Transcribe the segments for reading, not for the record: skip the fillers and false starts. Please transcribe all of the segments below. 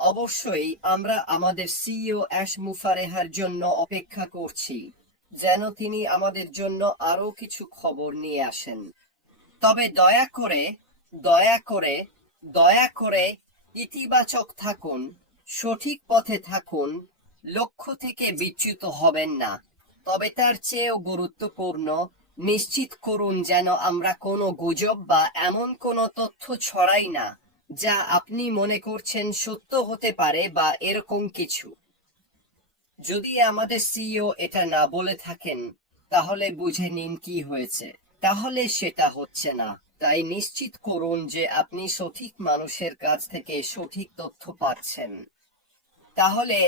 অবশ্যই আমরা আমাদের সিইও অ্যাশ মুফারেহার জন্য অপেক্ষা করছি, যেন তিনি আমাদের জন্য আরো কিছু খবর নিয়ে আসেন। তবে দয়া করে দয়া করে দয়া করে ইতিবাচক থাকুন, সঠিক পথে থাকুন, লক্ষ্য থেকে বিচ্যুত হবেন না। তবে তার চেয়েও গুরুত্বপূর্ণ, নিশ্চিত করুন যেন আমরা কোনো গুজব বা এমন কোনো তথ্য ছড়াই না যা আপনি মনে করছেন সত্য হতে পারে বা এরকম কিছু। যদি আমাদের সিইও এটা না বলে থাকেন, তাহলে বুঝে নিন কি হয়েছে। তাহলে সেটা হচ্ছে না। তাই নিশ্চিত করুন যে আপনি সঠিক মানুষের কাছ থেকে সঠিক তথ্য পাচ্ছেন। তাহলে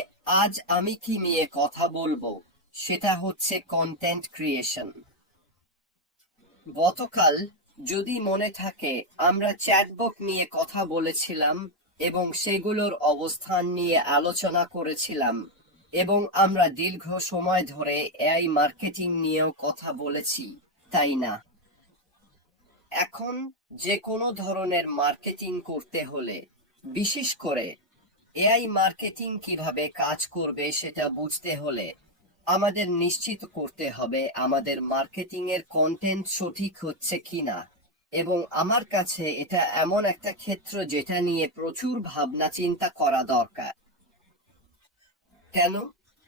আজ আমি কি নিয়ে কথা বলবো, সেটা হচ্ছে কন্টেন্ট ক্রিয়েশন। গতকাল, যদি মনে থাকে, আমরা চ্যাটবট নিয়ে কথা বলেছিলাম এবং সেগুলোর অবস্থান নিয়ে আলোচনা করেছিলাম, এবং আমরা দীর্ঘ সময় ধরে এআই মার্কেটিং নিয়েও কথা বলেছি, তাই না? এখন যে কোনো ধরনের মার্কেটিং করতে হলে, বিশেষ করে এআই মার্কেটিং কিভাবে কাজ করবে সেটা বুঝতে হলে, আমাদের নিশ্চিত করতে হবে আমাদের মার্কেটিং এর কন্টেন্ট সঠিক হচ্ছে কিনা। এবং আমার কাছে এটা এমন একটা ক্ষেত্র যেটা নিয়ে প্রচুর ভাবনা চিন্তা করা দরকার। কেন?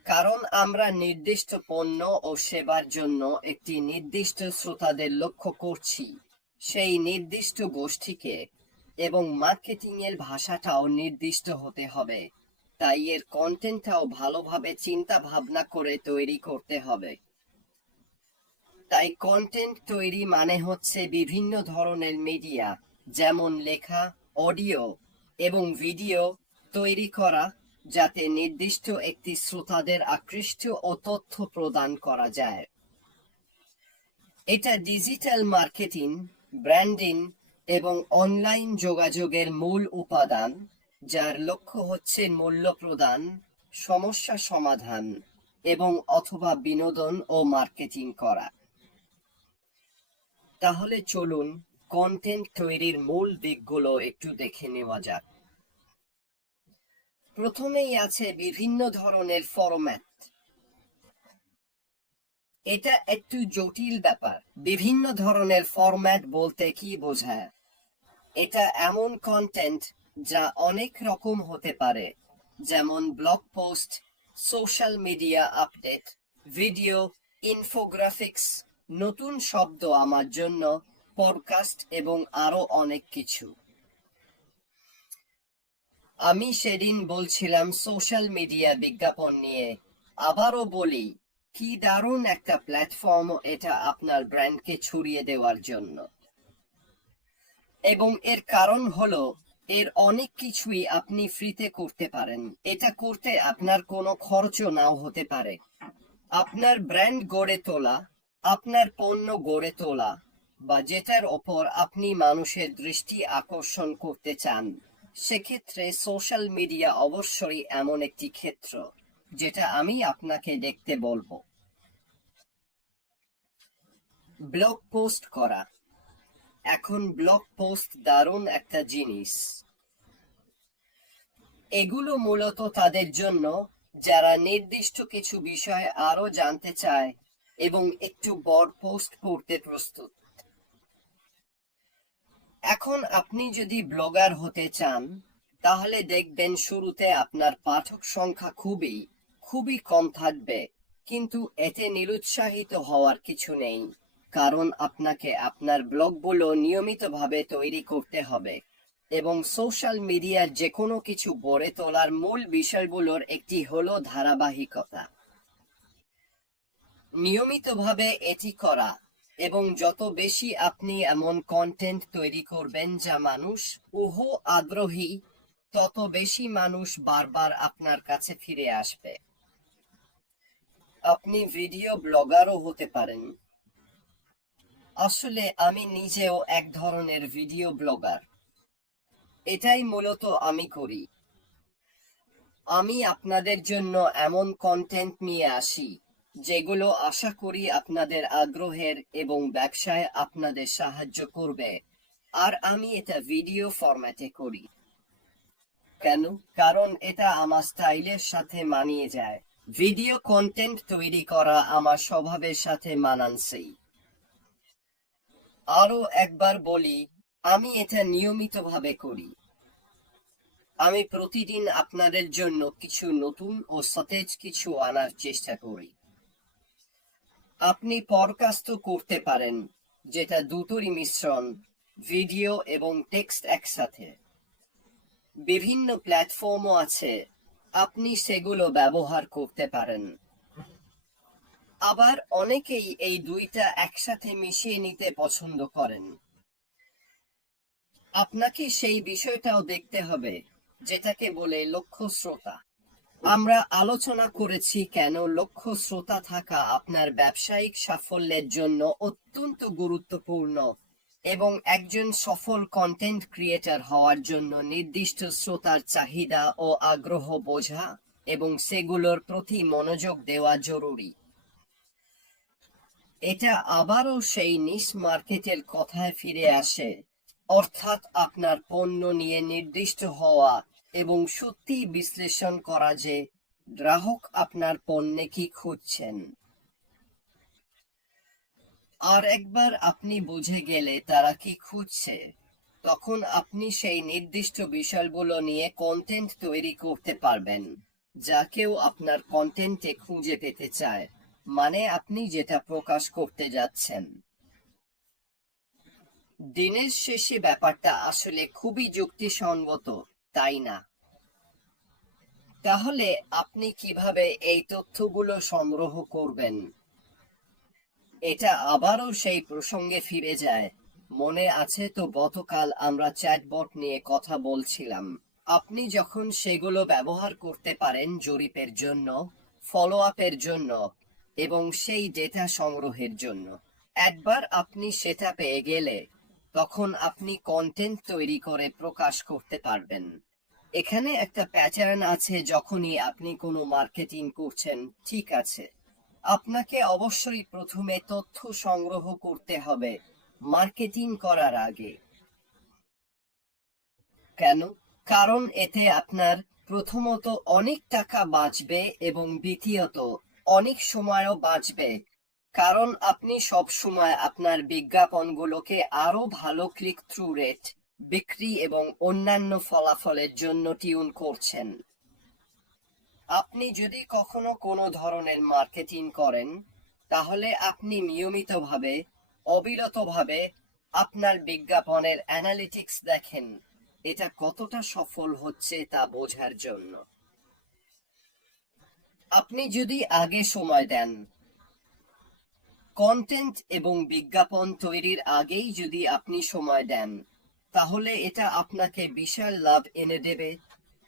কারণ আমরা নির্দিষ্ট পণ্য ও সেবার জন্য একটি নির্দিষ্ট শ্রোতাদের লক্ষ্য করছি, সেই নির্দিষ্ট গোষ্ঠীকে, এবং মার্কেটিং এর ভাষাটাও নির্দিষ্ট হতে হবে। তাই এর কন্টেন্টটাও ভালোভাবে চিন্তা ভাবনা করে তৈরি করতে হবে। তাই কন্টেন্ট তৈরি মানে হচ্ছে বিভিন্ন ধরনের মিডিয়া, যেমন লেখা, অডিও এবং ভিডিও তৈরি করা, যাতে নির্দিষ্ট একটি শ্রোতাদের আকৃষ্ট ও তথ্য প্রদান করা যায়। এটা ডিজিটাল মার্কেটিং, ব্র্যান্ডিং এবং অনলাইন যোগাযোগের মূল উপাদান, যার লক্ষ্য হচ্ছে মূল্য প্রদান, সমস্যা সমাধান এবং অথবা বিনোদন ও মার্কেটিং করা। তাহলে চলুন কন্টেন্ট তৈরির মূল দিকগুলো একটু দেখে নেওয়া যাক। প্রথমেই আছে বিভিন্ন ধরনের ফরম্যাট। এটা একটু জটিল ব্যাপার। বিভিন্ন ধরনের ফরম্যাট বলতে কি বোঝায়? এটা এমন কন্টেন্ট যা অনেক রকম হতে পারে, যেমন blog post, social media update, video, infographics, নতুন শব্দ আমার জন্য, পডকাস্ট এবং আরো অনেক কিছু। আমি সেদিন বলছিলাম সোশ্যাল মিডিয়া বিজ্ঞাপন নিয়ে, আবারও বলি, কি দারুণ একটা প্ল্যাটফর্ম এটা আপনার ব্র্যান্ডকে ছড়িয়ে দেওয়ার জন্য। এবং এর কারণ হলো, এর অনেক কিছুই আপনি ফ্রিতে করতে পারেন। এটা করতে আপনার কোনো খরচও নাও হতে পারে। আপনার ব্র্যান্ড গড়ে তোলা, আপনার পণ্য গড়ে তোলা, বা যেটার ওপর আপনি মানুষের দৃষ্টি আকর্ষণ করতে চান, সেক্ষেত্রে সোশ্যাল মিডিয়া অবশ্যই এমন একটি ক্ষেত্র যেটা আমি আপনাকে দেখতে বলবো। ব্লগ পোস্ট করা। এখন ব্লগ পোস্ট দারুণ একটা জিনিস। এগুলো মূলত তাদের জন্য যারা নির্দিষ্ট কিছু বিষয়ে আরো জানতে চায় এবং একটু বড় পোস্ট করতে প্রস্তুত। এখন আপনি যদি ব্লগার হতে চান, তাহলে দেখবেন শুরুতে আপনার পাঠক সংখ্যা খুবই কম থাকবে, কিন্তু এতে নিরুৎসাহিত হওয়ার কিছু নেই, কারণ আপনাকে আপনার ব্লগগুলো নিয়মিতভাবে তৈরি করতে হবে। এবং সোশ্যাল মিডিয়ার যে কোনো কিছু গড়ে তোলার মূল বিষয়গুলোর একটি হলো ধারাবাহিকতা। নিয়মিতভাবে এটি করা, এবং যত বেশি আপনি এমন কন্টেন্ট তৈরি করবেন যা মানুষ আগ্রহী, তত বেশি মানুষ বারবার আপনার কাছে ফিরে আসবে। আপনি ভিডিও ব্লগারও হতে পারেন। আসলে আমি নিজেও এক ধরনের ভিডিও ব্লগার। এটাই মূলত আমি করি। আমি আপনাদের জন্য এমন কন্টেন্ট নিয়ে আসি যেগুলো আশা করি আপনাদের আগ্রহের এবং ব্যবসায় আপনাদের সাহায্য করবে, আর আমি এটা ভিডিও ফরম্যাটে করি। কেন? কারণ এটা আমার স্টাইলের সাথে মানিয়ে যায়। ভিডিও কন্টেন্ট তৈরি করা আমার স্বভাবের সাথে মানানসই। আরো একবার বলি, আমি এটা নিয়মিতভাবে করি। আমি প্রতিদিন আপনাদের জন্য কিছু নতুন ও সতেজ কিছু আনার চেষ্টা করি। আপনি পডকাস্টও করতে পারেন, যেটা দুটোরই মিশ্রণ, ভিডিও এবং টেক্সট একসাথে। বিভিন্ন প্ল্যাটফর্মও আছে, আপনি সেগুলো ব্যবহার করতে পারেন। আবার অনেকেই এই দুইটা একসাথে মিশিয়ে নিতে পছন্দ করেন। আপনাকে সেই বিষয়টাও দেখতে হবে, যেটাকে বলে লক্ষ্য শ্রোতা। আমরা আলোচনা করেছি কেন লক্ষ্য শ্রোতা থাকা আপনার ব্যবসায়িক সাফল্যের জন্য অত্যন্ত গুরুত্বপূর্ণ এবং একজন সফল কন্টেন্ট ক্রিয়েটর হওয়ার জন্য নির্দিষ্ট শ্রোতার চাহিদা ও আগ্রহ বোঝা এবং সেগুলোর প্রতি মনোযোগ দেওয়া জরুরি। এটা আবারও সেই নিশ মার্কেটের কথায় ফিরে আসে, অর্থাৎ আপনার পণ্য নিয়ে নির্দিষ্ট হওয়া এবং সত্যি বিশ্লেষণ করা যে গ্রাহক আপনার পণ্যে কি খুঁজছেন। আর একবার আপনি বুঝে গেলে তারা কি খুঁজছে, তখন আপনি সেই নির্দিষ্ট বিষয়গুলো নিয়ে কন্টেন্ট তৈরি করতে পারবেন যা কেউ আপনার কন্টেন্টে খুঁজে পেতে চায়, মানে আপনি যেটা প্রকাশ করতে যাচ্ছেন। দিনের শেষে ব্যাপারটা আসলে খুবই যুক্তিসঙ্গত, তাই না? তাহলে আপনি কিভাবে এই তথ্যগুলো সংগ্রহ করবেন? এটা আবারও সেই প্রসঙ্গে ফিরে যায়। মনে আছে তো গতকাল আমরা চ্যাটবট নিয়ে কথা বলছিলাম। আপনি যখন সেগুলো ব্যবহার করতে পারেন জরিপের জন্য, ফলো আপের জন্য এবং সেই ডেটা সংগ্রহের জন্য। একবার আপনি সেটা পেয়ে গেলে তখন আপনি কন্টেন্ট তৈরি করে প্রকাশ করতে পারবেন। এখানে একটা প্যাটার্ন আছে, যখনই আপনি কোনো মার্কেটিং করছেন, ঠিক আছে, আপনাকে অবশ্যই প্রথমে তথ্য সংগ্রহ করতে হবে মার্কেটিং করার আগে। কেন? কারণ এতে আপনার প্রথমত অনেক টাকা বাঁচবে এবং দ্বিতীয়ত অনেক সময়ও বাঁচবে, কারণ আপনি সব সময় আপনার বিজ্ঞাপনগুলোকে আরো ভালো ক্লিক থ্রু রেট, বিক্রি এবং অন্যান্য ফলাফলের জন্য টিউন করছেন। আপনি যদি কখনো কোনো ধরনের মার্কেটিং করেন, তাহলে আপনি নিয়মিতভাবে, অবিরতভাবে আপনার বিজ্ঞাপনের অ্যানালিটিক্স দেখেন, এটা কতটা সফল হচ্ছে তা বোঝার জন্য। আপনি যদি আগে সময় দেন, কন্টেন্ট এবং বিজ্ঞাপন তৈরির আগেই যদি আপনি সময় দেন, তাহলে এটা আপনাকে বিশাল লাভ এনে দেবে,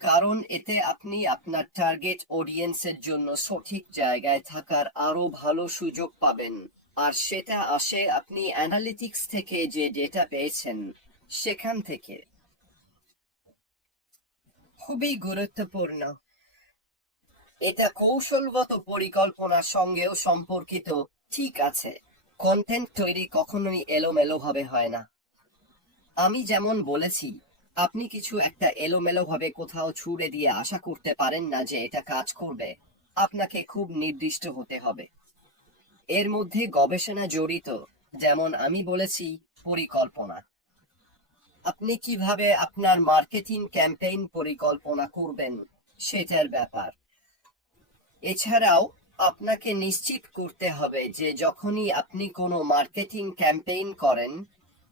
কারণ এতে আপনি আপনার টার্গেট অডিয়েন্সের জন্য সঠিক জায়গায় থাকার আরো ভালো সুযোগ পাবেন। আর সেটা আসে আপনি অ্যানালিটিক্স থেকে যে ডেটা পেয়েছেন সেখান থেকে। খুবই গুরুত্বপূর্ণ। এটা কৌশলগত পরিকল্পনার সঙ্গেও সম্পর্কিত, ঠিক আছে? কন্টেন্ট তৈরি কখনোই এলোমেলো ভাবে হয় না। আমি যেমন বলেছি, আপনি কিছু একটা এলোমেলো ভাবে কোথাও ছুড়ে দিয়ে আশা করতে পারেন না যে এটা কাজ করবে। আপনাকে খুব নির্দিষ্ট হতে হবে। এর মধ্যে গবেষণা জড়িত, যেমন আমি বলেছি, পরিকল্পনা। আপনি কিভাবে আপনার মার্কেটিং ক্যাম্পেইন পরিকল্পনা করবেন সেটার ব্যাপার। এছাড়াও আপনাকে নিশ্চিত করতে হবে যে যখনই আপনি কোনো মার্কেটিং ক্যাম্পেইন করেন,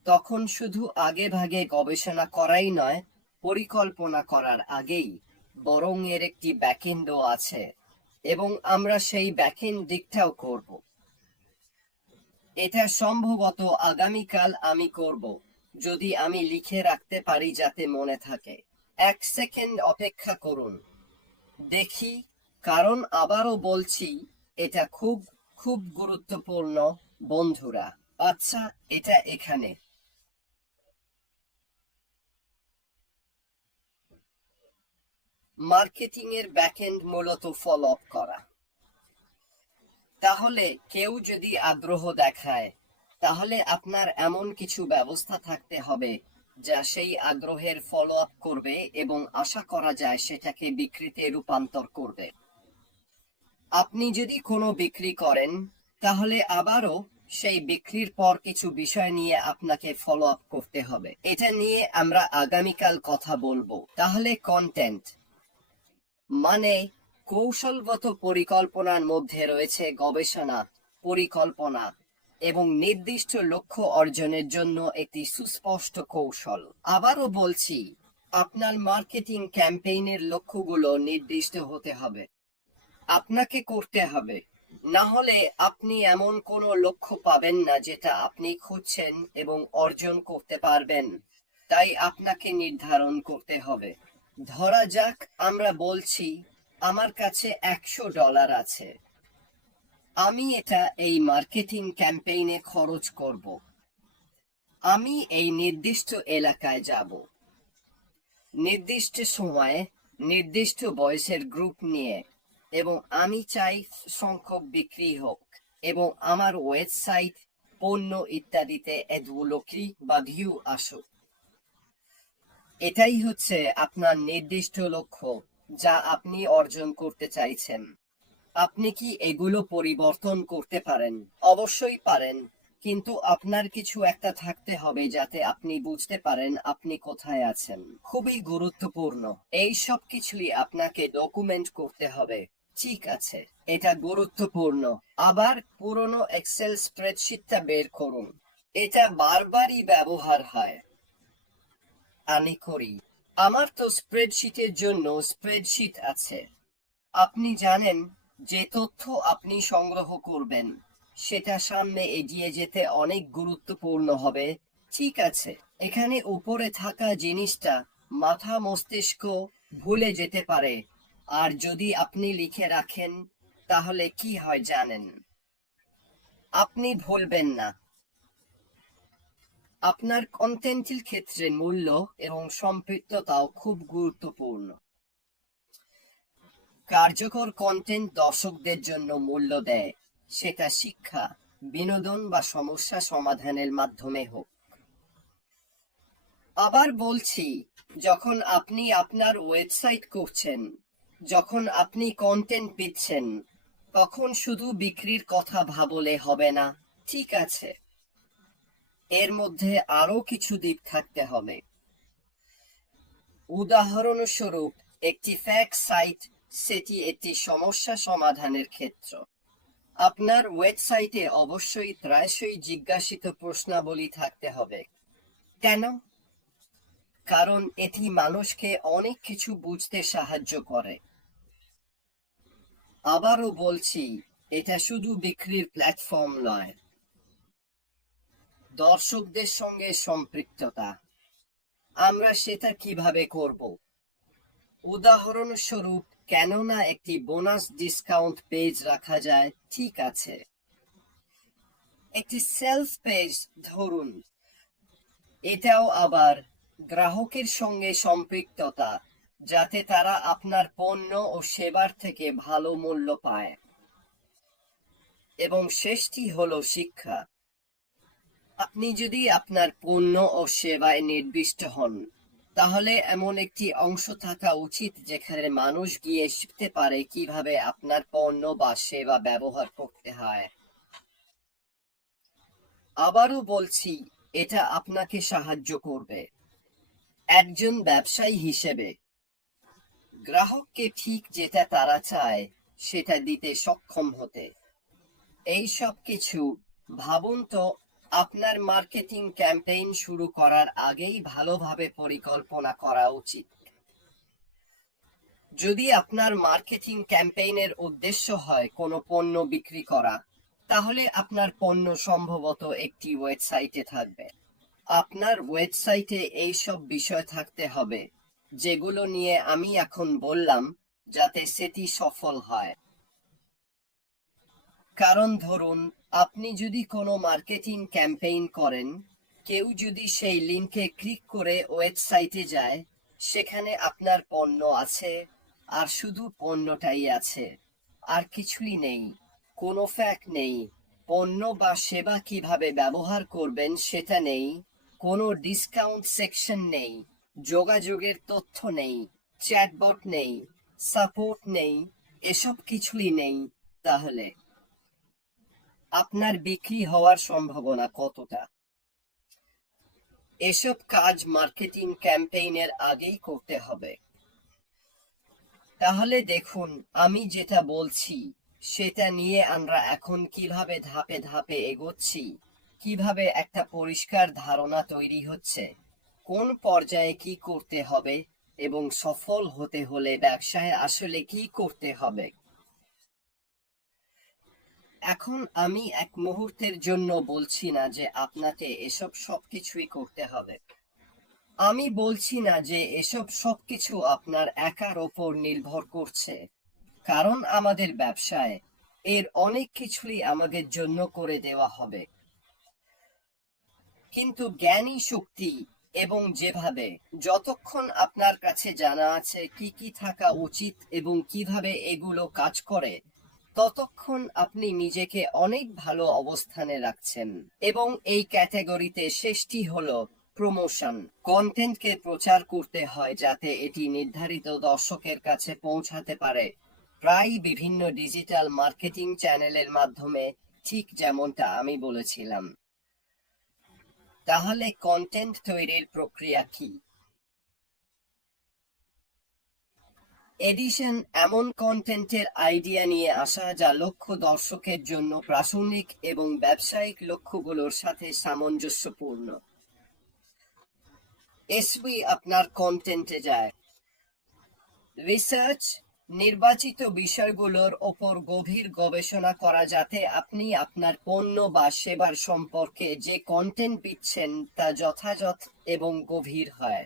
তখন শুধু আগে ভাগে গবেষণা করাই নয়, পরিকল্পনা করার আগেই বরং এর একটি ব্যাকএন্ডও আছে এবং আমরা সেই ব্যাকএন্ড দিকটাও করব। এটা সম্ভবত আগামীকাল আমি করব, যদি আমি লিখে রাখতে পারি যাতে মনে থাকে। 1 সেকেন্ড অপেক্ষা করুন, দেখি, কারণ আবারও বলছি, এটা খুব খুব গুরুত্বপূর্ণ বন্ধুরা। আচ্ছা, এটা এখানে। মার্কেটিং এর ব্যাকএন্ড মূলত ফলো আপ করা। তাহলে কেউ যদি আগ্রহ দেখায়, তাহলে আপনার এমন কিছু ব্যবস্থা থাকতে হবে যা সেই আগ্রহের ফলো আপ করবে এবং আশা করা যায় সেটাকে বিক্রিতে রূপান্তর করবে। আপনি যদি কোনো বিক্রি করেন, তাহলে আবারও সেই বিক্রির পর কিছু বিষয় নিয়ে আপনাকে ফলো আপ করতে হবে। এটা নিয়ে আমরা আগামীকাল কথা বলবো। তাহলে কন্টেন্ট মানে কৌশলগত পরিকল্পনার মধ্যে রয়েছে গবেষণা, পরিকল্পনা এবং নির্দিষ্ট লক্ষ্য অর্জনের জন্য একটি সুস্পষ্ট কৌশল। আবারও বলছি, আপনার মার্কেটিং ক্যাম্পেইনের লক্ষ্যগুলো নির্দিষ্ট হতে হবে। আপনাকে করতে হবে, না হলে আপনি এমন কোনো লক্ষ্য পাবেন না যেটা আপনি খুঁজছেন এবং অর্জন করতে পারবেন। তাই আপনাকে নির্ধারণ করতে হবে। ধরা যাক আমরা বলছি আমার কাছে $100 আছে, আমি এটা এই মার্কেটিং ক্যাম্পেইনে খরচ করব। আমি এই নির্দিষ্ট এলাকায় যাব, নির্দিষ্ট সময়ে, নির্দিষ্ট বয়সের গ্রুপ নিয়ে, এবং আমি চাই সংখ্যক বিক্রি হোক এবং আমার ওয়েবসাইট, পণ্য ইত্যাদিতে এতগুলো ক্লিক বা ভিউ আসুক। এটাই হচ্ছে আপনার নির্দিষ্ট লক্ষ্য যা আপনি অর্জন করতে চাইছেন। আপনি কি এগুলো পরিবর্তন করতে পারেন? অবশ্যই পারেন, কিন্তু আপনার কিছু একটা থাকতে হবে যাতে আপনি বুঝতে পারেন আপনি কোথায় আছেন। খুবই গুরুত্বপূর্ণ। এই সব কিছুই আপনাকে ডকুমেন্ট করতে হবে। ঠিক আছে, এটা গুরুত্বপূর্ণ। আবার পুরনো এক্সেল স্প্রেডশিটটা বের করুন। এটা বারবারই ব্যবহার হয়। আমি করি। আমার তো স্প্রেডশিটের জন্য স্প্রেডশিট আছে। আপনি জানেন যে তথ্য আপনি সংগ্রহ করবেন সেটা সামনে এগিয়ে যেতে অনেক গুরুত্বপূর্ণ হবে। ঠিক আছে, এখানে উপরে থাকা জিনিসটা মাথা মস্তিষ্ক ভুলে যেতে পারে, আর যদি আপনি লিখে রাখেন তাহলে কি হয় জানেন? আপনি ভুলবেন না। আপনার কন্টেন্টের ক্ষেত্রে মূল্য এবং সম্পৃক্ততাও খুব গুরুত্বপূর্ণ। কার্যকর কন্টেন্ট দর্শকদের জন্য মূল্য দেয়, সেটা শিক্ষা, বিনোদন বা সমস্যা সমাধানের মাধ্যমে হোক। আবার বলছি, যখন আপনি আপনার ওয়েবসাইট করছেন, যখন আপনি কন্টেন্ট দিচ্ছেন, তখন শুধু বিক্রির কথা ভাবলে হবে না। ঠিক আছে, এর মধ্যে আরো কিছু দিক থাকতে হবে। উদাহরণস্বরূপ, একটি ফ্যাক্ট সাইট, সেটি একটি সমস্যা সমাধানের ক্ষেত্র। আপনার ওয়েবসাইটে অবশ্যই প্রায়শই জিজ্ঞাসিত প্রশ্নাবলী থাকতে হবে। কেন? কারণ এটি মানুষকে অনেক কিছু বুঝতে সাহায্য করে। আবারও বলছি, এটা শুধু বিক্রির প্ল্যাটফর্ম নয়। দর্শকদের সঙ্গে সম্পৃক্ততা, আমরা সেটা কিভাবে করব? উদাহরণস্বরূপ, কেননা একটি বোনাস ডিসকাউন্ট পেজ রাখা যায়। ঠিক আছে, একটি সেলস পেজ ধরুন। এটাও আবার গ্রাহকের সঙ্গে সম্পৃক্ততা, যাতে তারা আপনার পণ্য ও সেবার থেকে ভালো মূল্য পায়। এবং শেষটি হলো শিক্ষা। আপনি যদি আপনার পণ্য ও সেবায় নির্দিষ্ট হন, তাহলে এমন একটি অংশ থাকা উচিত যেখানে মানুষ গিয়ে শিখতে পারে কিভাবে আপনার পণ্য বা সেবা ব্যবহার করতে হয়। আবারও বলছি, এটা আপনাকে সাহায্য করবে একজন ব্যবসায়ী হিসেবে গ্রাহককে ঠিক যেটা তারা চায় সেটা দিতে সক্ষম হতে। এই সব কিছু ভাবুন তো, আপনার মার্কেটিং ক্যাম্পেইন শুরু করার আগেই ভালোভাবে পরিকল্পনা করা উচিত। যদি আপনার মার্কেটিং ক্যাম্পেইনের উদ্দেশ্য হয় কোনো পণ্য বিক্রি করা, তাহলে আপনার পণ্য সম্ভবত একটি ওয়েবসাইটে থাকবে। আপনার ওয়েবসাইটে এই সব বিষয় থাকতে হবে যেগুলো নিয়ে আমি এখন বললাম, যাতে সেটি সফল হয়। কারণ ধরুন, আপনি যদি কোনো মার্কেটিং ক্যাম্পেইন করেন, কেউ যদি সেই লিংকে ক্লিক করে ওয়েবসাইটে যায়, সেখানে আপনার পণ্য আছে, আর শুধু পণ্যটাই আছে, আর কিছুই নেই। কোনো ফ্যাক্ট নেই, পণ্য বা সেবা কিভাবে ব্যবহার করবেন সেটা নেই, কোনো ডিসকাউন্ট সেকশন নেই, যোগাযোগের তথ্য নেই, চ্যাটবট নেই, সাপোর্ট নেই, এসব কিছুই নেই, তাহলে আপনার বিক্রি হওয়ার সম্ভাবনা কতটা? এসব কাজ মার্কেটিং ক্যাম্পেইনের আগেই করতে হবে। তাহলে দেখুন, আমি যেটা বলছি সেটা নিয়ে আমরা এখন কিভাবে ধাপে ধাপে এগোচ্ছি, কিভাবে একটা পরিষ্কার ধারণা তৈরি হচ্ছে, কোন পর্যায়ে কি করতে হবে এবং সফল হতে হলে ব্যবসায় আসলে কি করতে হবে। এখন আমি এক মুহূর্তের জন্য বলছি না যে আপনাকে এসব সবকিছুই করতে হবে। আমি বলছি না যে এসব সবকিছু আপনার একার ওপর নির্ভর করছে, কারণ আমাদের ব্যবসায় এর অনেক কিছুই আমাদের জন্য করে দেওয়া হবে। কিন্তু জ্ঞানী শক্তি এবং যেভাবে, যতক্ষণ আপনার কাছে জানা আছে কি কি থাকা উচিত এবং কিভাবে এগুলো কাজ করে, ততক্ষণ আপনি নিজেকে অনেক ভালো অবস্থানে রাখছেন। এবং এই ক্যাটাগরিতে শেষটি হলো প্রমোশন। কন্টেন্টকে প্রচার করতে হয় যাতে এটি নির্ধারিত দর্শকের কাছে পৌঁছাতে পারে, প্রায় বিভিন্ন ডিজিটাল মার্কেটিং চ্যানেলের মাধ্যমে, ঠিক যেমনটা আমি বলেছিলাম। তাহলে কন্টেন্ট তৈরির প্রক্রিয়া কি? এডিশন এমন কন্টেন্টের আইডিয়া নিয়ে আসা যা লক্ষ্য দর্শকের জন্য প্রাসঙ্গিক এবং ব্যবসায়িক লক্ষ্যগুলোর সাথে সামঞ্জস্যপূর্ণ। এসবি আপনার কন্টেন্টে যায় রিসার্চ, নির্বাচিত বিষয়গুলোর ওপর গভীর গবেষণা করা যাতে আপনি আপনার পণ্য বা সেবার সম্পর্কে যে কন্টেন্ট দিচ্ছেন তা যথাযথ এবং গভীর হয়।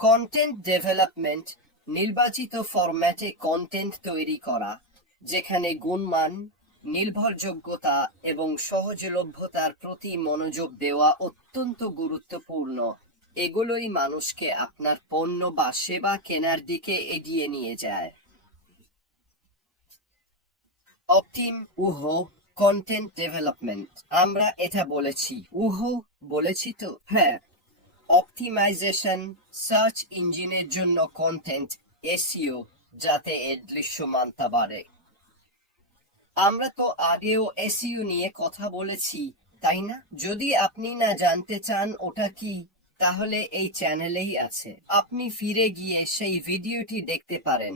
কন্টেন্ট ডেভেলপমেন্ট, নির্বাচিত ফরম্যাটে কন্টেন্ট তৈরি করা, যেখানে গুণমান, নির্ভরযোগ্যতা এবং সহজলভ্যতার প্রতি মনোযোগ দেওয়া অত্যন্ত গুরুত্বপূর্ণ। এগুলোই মানুষকে আপনার পণ্য বা সেবা কেনার দিকে এগিয়ে নিয়ে যায়। অপটিম উহো কন্টেন্ট ডেভেলপমেন্ট, আমরা এটা বলেছি, উহো বলেছি তো? হ্যাঁ। অপটিমাইজেশন, সার্চ ইঞ্জিনের জন্য কন্টেন্ট, এসইও, যাতে এর দৃশ্যমানতা বাড়ে। আমরা তো আগেও এসইও নিয়ে কথা বলেছি, তাই না? যদি আপনি না জানতে চান ওটা কি, তাহলে এই চ্যানেলেই আছে, আপনি ফিরে গিয়ে সেই ভিডিওটি দেখতে পারেন।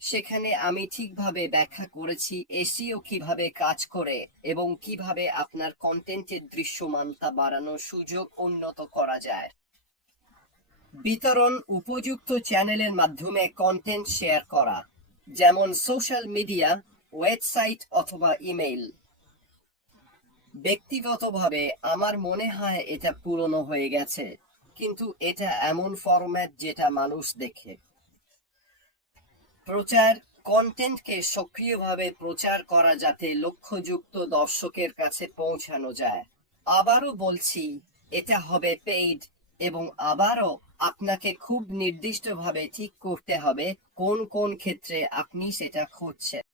সেখানে আমি ঠিকভাবে ব্যাখ্যা করেছি এসইও কিভাবে কাজ করে এবং কিভাবে আপনার কন্টেন্টের দৃশ্যমানতা বাড়ানোর সুযোগ উন্নত করা যায়। বিতরণ, উপযুক্ত চ্যানেলের মাধ্যমে কন্টেন্ট শেয়ার করা, যেমন সোশ্যাল মিডিয়া, ওয়েবসাইট অথবা ইমেইল। ব্যক্তিগতভাবে আমার মনে হয় এটা পুরনো হয়ে গেছে, কিন্তু এটা এমন ফরম্যাট যেটা মানুষ দেখে। প্রচার, কন্টেন্টকে সক্রিয়ভাবে প্রচার করা যাতে লক্ষ্যযুক্ত দর্শকের কাছে পৌঁছানো যায়। আবারও বলছি, এটা হবে পেইড, এবং আবারও আপনাকে খুব নির্দিষ্টভাবে ঠিক করতে হবে কোন কোন ক্ষেত্রে আপনি সেটা খুঁজছেন।